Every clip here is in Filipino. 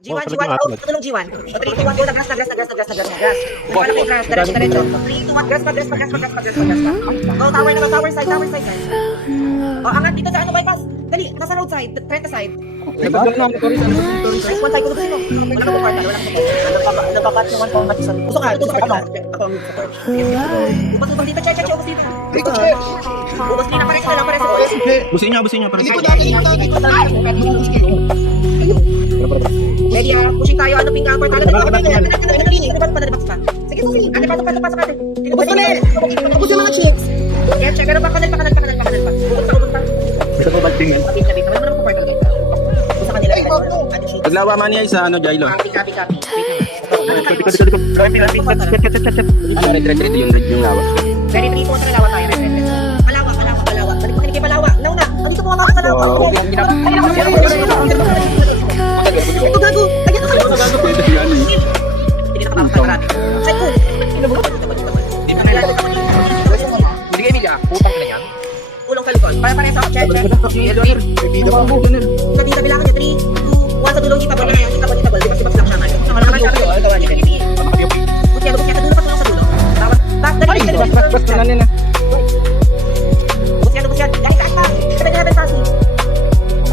G1, tutulong G1. 3, 2, 1, go na gas. Malapit gas, diretso. 3, 2, 1, gas pa. Go, tower side. Angat dito sa ano, bypass. Dali, nasa road side, Trenta side. Nice one side, tulog sino. Wala ka po kwarta, Nabakat naman po ang isa. Gusto ka, tutok ka. Ako ang support. Ubas dito, check, ubas dito. Ubas dito, pares ka lang. Busin niya. Para Ready, pushing tayo, ano ping cover, talaga. Panalibox pa. Sige, susi. Ate, pasok ate. Ubas yung mga chicks. Yeah, check, pero pa. Ubas pa. Ito po baltingan. Wala mo naman po kwarta dito. Gusto kanila rin. Paglawa man niya sa ano, Jailo. Copy. Retreat yung lawa. Very free po sa lawa tayo. Palawa. Balik pa kay Palawa. Nauna. Ano sa mga mga sa lawa? Ito gago. Kaya ka Hindi na kapakakarami. Ay, cool. Hindi kayo Emilia, putang na yan. Ulong kalikon. Pare-pare sa check. Yellow here. Sa dito bilangan niya 3, 2, 1 sa dulong kita ball na yan. Kita ball. Diba lang siya man. Naman siya. Bukya dulo pa sa dulo. Back dali. Basta na nila. Bukya. Kita natin sa asin.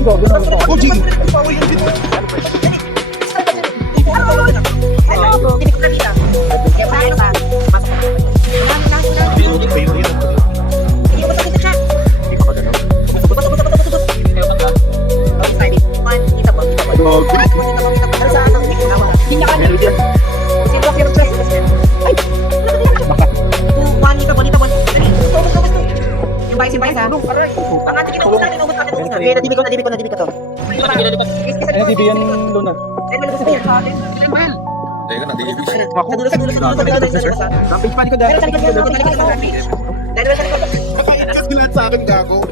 Oh, Jiggy. Nadibig ko to. Ano, TV yan, Luna? Teka na, di ibig siya. Rampage pa ko dahil. Lahat sa akin, gago.